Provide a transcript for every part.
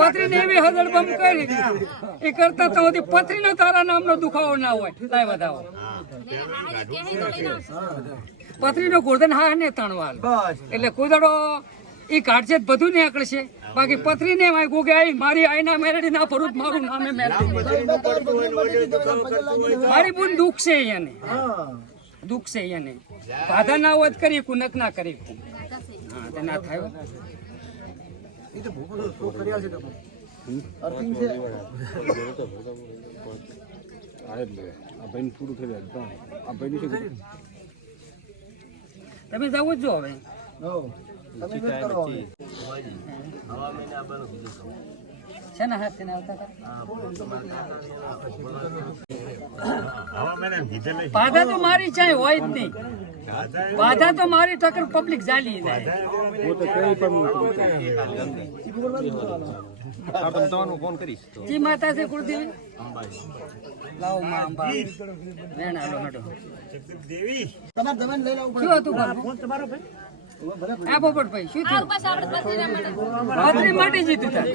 પથરી ને એવી હદળ બમ કરી એ કરતા તો પથરી નો તારા નામનો દુખાવો ના હોય. લાય બતાવો પથરી નો ગોર્ધન હા ને તણવાલ એટલે કુદડો ઈ કાઢશે બધું નીકળશે. બાકી પથરી ને ગોગે આવી મારી આઈના મેરડી ના ફરું મારું નામે મેરડી મારી બુન દુઃખ છે એને દુઃખ છે એને બાધા ના હોત કરી કુનક ના કરી હા તે ના થાય. તમે જવું જ જો હવે શેના હાથ થી આવતા બાધા તો મારી ચાય હોય જ નહીં. બાધા તો મારી ટકર પબ્લિક જાલી જાય. જી માતા છે કુળદેવી લાવો માં અંબા વેણ આલો હડો દેવી તમાર જમીન લઈ લાવ શું હતું તમારો ભાઈ આ પોપટભાઈ શું થયું? પથરી માટે જીતું તા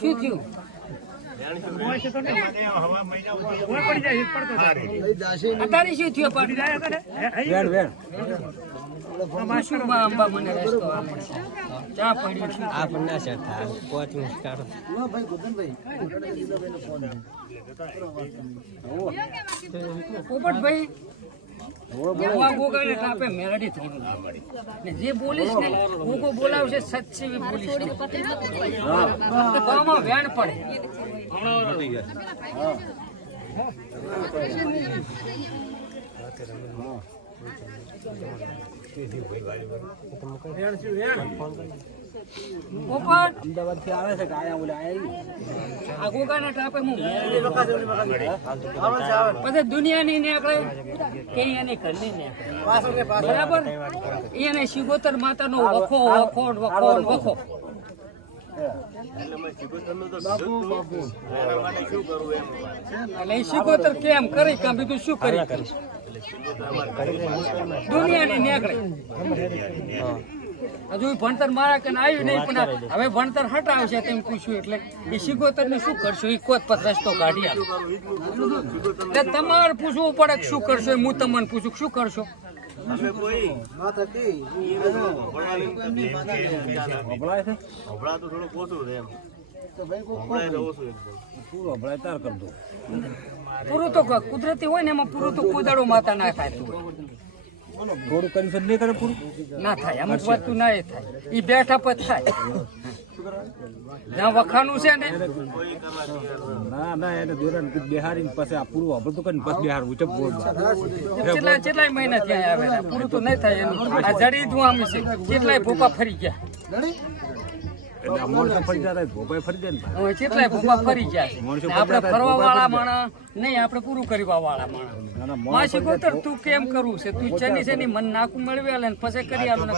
શું થયું? અત્યારે શું થયું? અંબા મને રસ્તો ચા પડી પોપટભાઈ મેલડી થોડું ને જે બોલીશ ને હું બોલાવશે સચ્ચી બોલીશ વેણ પડે. અમદાવાદ થી આવે છે પછી દુનિયાની નીકળે કે એની ઘરની નીકળે બરાબર. એને શિગોતર માતાનો વખો વખો વખો વખો એટલે શિગોતર કેમ કરી કામ બીજું શું કરી દુનિયાની નીકળે. હજુ ભણતર મારા કને આવ્યું નહીં પણ હવે ભણતર હટાવશે તેમ પૂછ્યું એટલે એ શિગોતર ને શું કરશો એ કોત પર રસ્તો કાઢી એટલે તમારે પૂછવું પડે શું કરશો હું તમને પૂછું શું કરશો? પૂરું તો કુદરતી હોય ને એમાં પૂરું તો કુદાડો માતા ના થાય. થોડું કરી નહીં કરે પૂરું ના થાય. અમુક વસ્તુ ના એ થાય એ બેઠા પદ થાય. જ્યાં વખાનું છે ને ના એને દોરાન બિહારી પછી આ પૂરું વાપરતું કરીને પછી બિહાર ઉચપ કેટલાય મહિના ત્યાં આવેલા પૂરું તો નહીં થાય એનું. આ જડી દું આમ છે કેટલાય ભોપા ફરી ગયા આપડે ફરવા વાળા માણસ નહીં આપડે પૂરું કરવા વાળા માણસ. તું કેમ કરવું છે? તું ચની છે મન નાકું મેળવી આલે પછી કરી આલું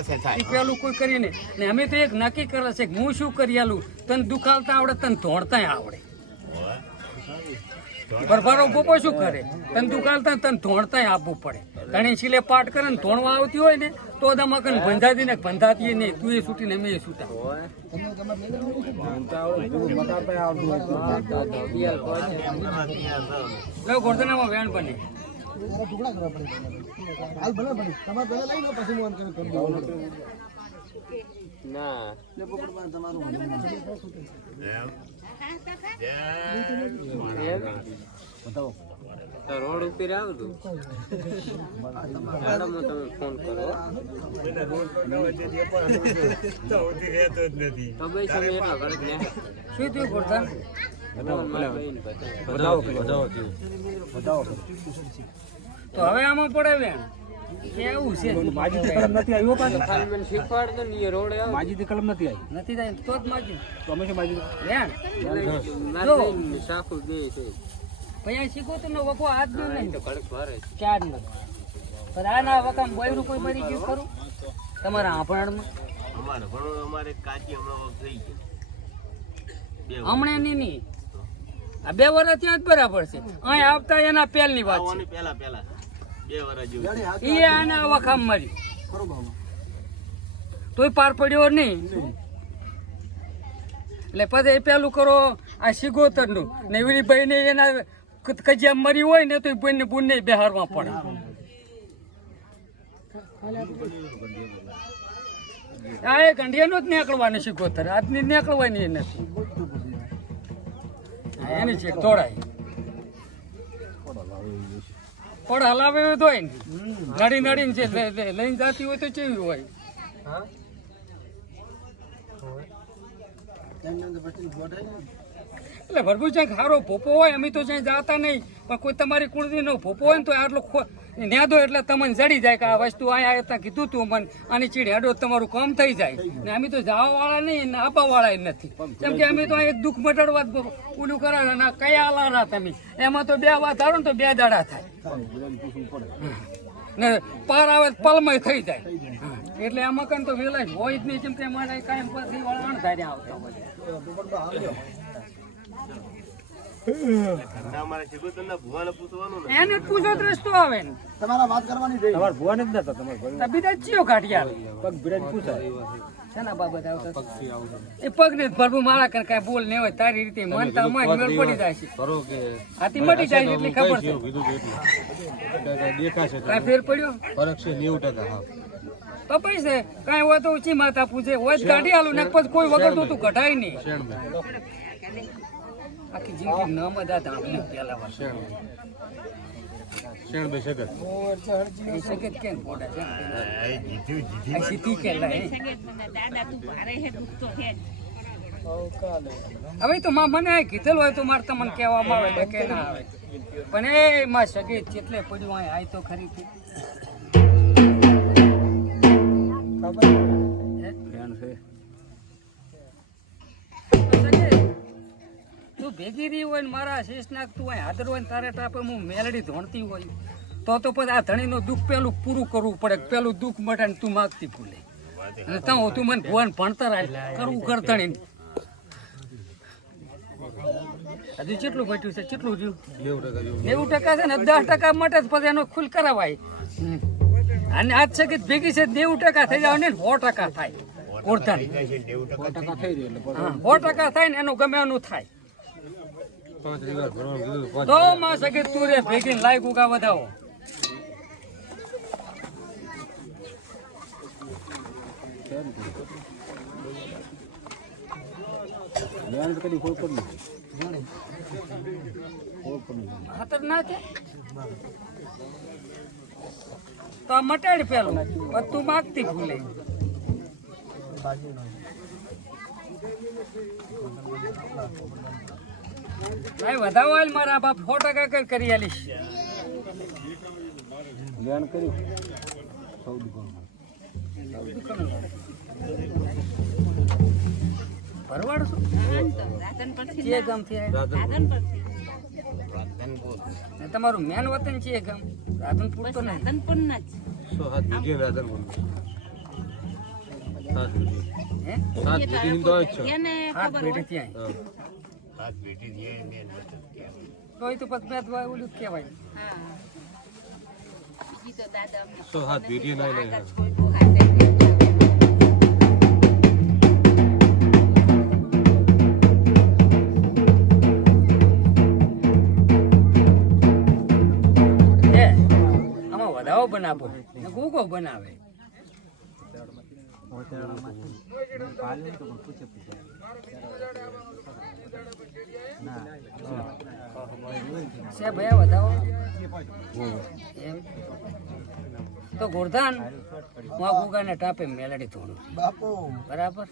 પેલું કોઈ કરીને ને અમે તો એક નક્કી કરે છે હું શું કરી આલું. તને દુખાવતા આવડે તને ધોળતા આવડે. ભરભારો પોપો શું કરે? તને દુખાવતા તને ધોળતા આપવું પડે. ઘણી સિલે પાટ કરે ને ધોણવા આવતી હોય ને તો દમાકન બંધાતી ને બંધાતી નહીં. તું એ છૂટી ને મેં એ છૂટા ગોરધનામાં વેણ બને. રોડ ઉપર આવતું તમે ફોન કરો શું થયું ગોરધન? તો હવે આમાં પડે વેણ કેવું છે? માજી કલમ નથી આવ્યો પાછો શીખવાડ દો ને રોડ માજી કલમ નથી આવી નથી થાય તો જ માજી તો અમે શું માજી વેણ સાખું દે છે પછી શીખો તો વખો હાથ દો નહીં તો કડક ભરે ચાર નો પણ આ ના વખમ બોયરું કોઈ મરી ગયું ખરું તમારા આભરણમાં? અમારે કાચી હમણાં થઈ ગઈ હમણાં નહીં આ 2 વર્ષ ત્યાં જ બરાબર છે. અહીં આવતા એના પહેલની વાત છે. પેલા 2 વર્ષ જેવું એ આના વખામ મરી તોય પાર પડ્યો નહીં. એટલે પછી પેલું કરો આ સિગોતરનું ને એવી ભાઈને એના કજિયા મરી હોય ને તો એ બંને બુનને બેહારવા પડે. આ એ ગંઢિયાનું જ નીકળવાનું સિગોતર, આજની નીકળવાની નથી. એની છે તોડાય પડ હલાવે તો હોય ને નડી નડીને છે લઈને જતી હોય તો કેવી હોય. એટલે ભરભૂર ક્યાંક સારો ભોપો હોય અમે તો ક્યાંય જાતા નહીં, પણ કોઈ તમારી કુળદીનો ભોપો હોય ને તો આટલો ન્યાદો એટલે તમને જડી જાય કે આ વસ્તુ અહીંયા ત્યાં કીધું તું મને આની ચીડ હેડો તમારું કામ થઈ જાય. ને અમે તો જવા વાળા નહીં ને આપવા વાળા નથી, કેમ કે અમે તો એક દુઃખ મટાડવા ઓલું કરે ને કયા આલારા તમે એમાં તો 2 વાત હારો ને તો 2 દાડા થાય ને પાર આવે પલમય થઈ જાય. એટલે આમાં કઈ તો વેલા હોય જ નહીં, કેમ કે અમારે કાયમ પછી વાળા અણધાર્યા આવતા હોય. એને પૂછો તો રસ્તો આવે ને તમારા વાત કરવાની છે. તમાર ભુવા નથી નતા તમાર બીજા ચિયો કાઢ્યા પગ ભીડા પૂછાય શેના બાબત આવતા એ પગ ને ભરવું મારા કર કાઈ બોલ ને હોય તારી રીતે મનતા મન મેળ પડી જાય છે કરો કે આતી મટી જાય એટલી ખબર છે દેખાશે કાઈ ફેર પડ્યો ફરક છે 90% હા કપાઈ છે કાઈ હોય તો ઊંચી માતા પૂછે હોય ગાડી આલું ને પછી કોઈ વગર તો તું કઢાય નહીં. આખી જિંદગી ન મદા ધાંભલી પેલા વર્ષ શેણ બે સગત સગત કેમ પોડા છે આ સીધી કે લે દાદા તું ભારે હે દુખતો હે. હવે તો માં મને કીધેલ હોય તો માર તમને કહેવામાં આવે કે ના આવે, પણ એ માં સગીત જેટલે પડ્યું હોય આય તો ખરી થી ખબર તું ભેગી રહી હોય ને મારા શેષ નાખ તું હોય હાજર હોય ને તારે ટાપે હું મેલડી ધોણતી હોય તો પછી આ ધણીનું દુઃખ પેલું પૂરું કરવું પડે. પેલું દુઃખ મટે ને તું માગતી ભૂલે અને તું મને ભુવન ભણતર કરવું કરતણી હજુ કેટલું ઘટ્યું છે કેટલું રહ્યું 90% છે ને 10% મટે પછી એનો ખુલ કરાવાય. અને આજ છે કે ભેગી છે 90% થઈ જાવ ને 100% થાય ઓળખાણ 100% થાય ને એનું ગમે એનું થાય તો માં સગે તું રે ભેગી લાયક ઉગા વધાવો. ખતરનાક છે તો આ મટાડ પેલું તું માગતી ભૂલે ભાઈ વધાવો હાલ મારા બાપ 100% કરી આલીશ. ભરવાડ શું છે ગામ થી તમારું મેન વતન છે ગામ રાધનપુર તો નહીં રાધનપુર ના જ તો પછી ઓલું કેવાય બનાવો ગોગો બનાવે છે ભયા વધાવો એમ તો ગોરધાન હું ગુગાને ટાપે મેલડી થોડું બરાબર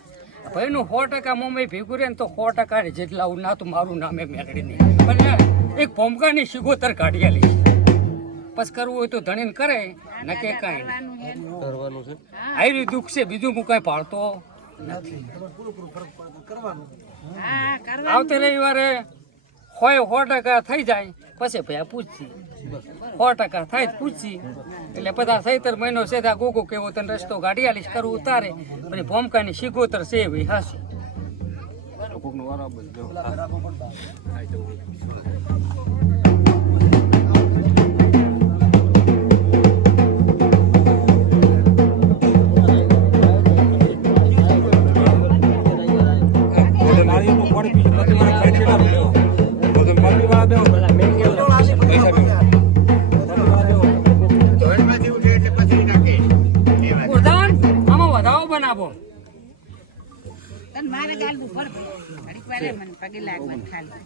ભાઈ નું 100% મુંબઈ ભેગું રહે ને તો 100% જેટલા ના તો મારું નામે મેલડી નહીં પણ એક ભોમકાની સિગોતર કાઢી આલી બસ કરવું હોય તો ધણીને કરે નકે કાંઈ કરવાનું છે. આવી દુઃખ છે બીજું હું કઈ પાડતો નથી. આવતે રવિવારે 100% થઈ જાય પછી ભાઈ પૂછતી 100% થાય પૂછતી એટલે બધા 17 મહિનો છે ત્યાં ગોગો કેવો તને રસ્તો ગાડી આલીશ કરવું ઉતારે પછી ભોમકાની સિગોતર છે એવી હાસી નારિયેળ પ્રધાન આમાં વધાવો બનાવો. મારે ગાલવું પડે ઘડીક વારે મને પગે લાગવા ખાલી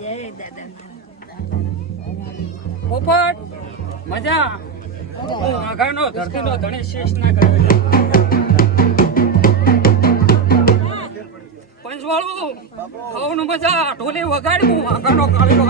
જય દાદા પોપટ મજા આગળનો ધરતીનો ધણી શેષ ના કરે. પંચવાળું ખાવાનું મજા ઢોલી વગાડવું આગળનો કાળીનો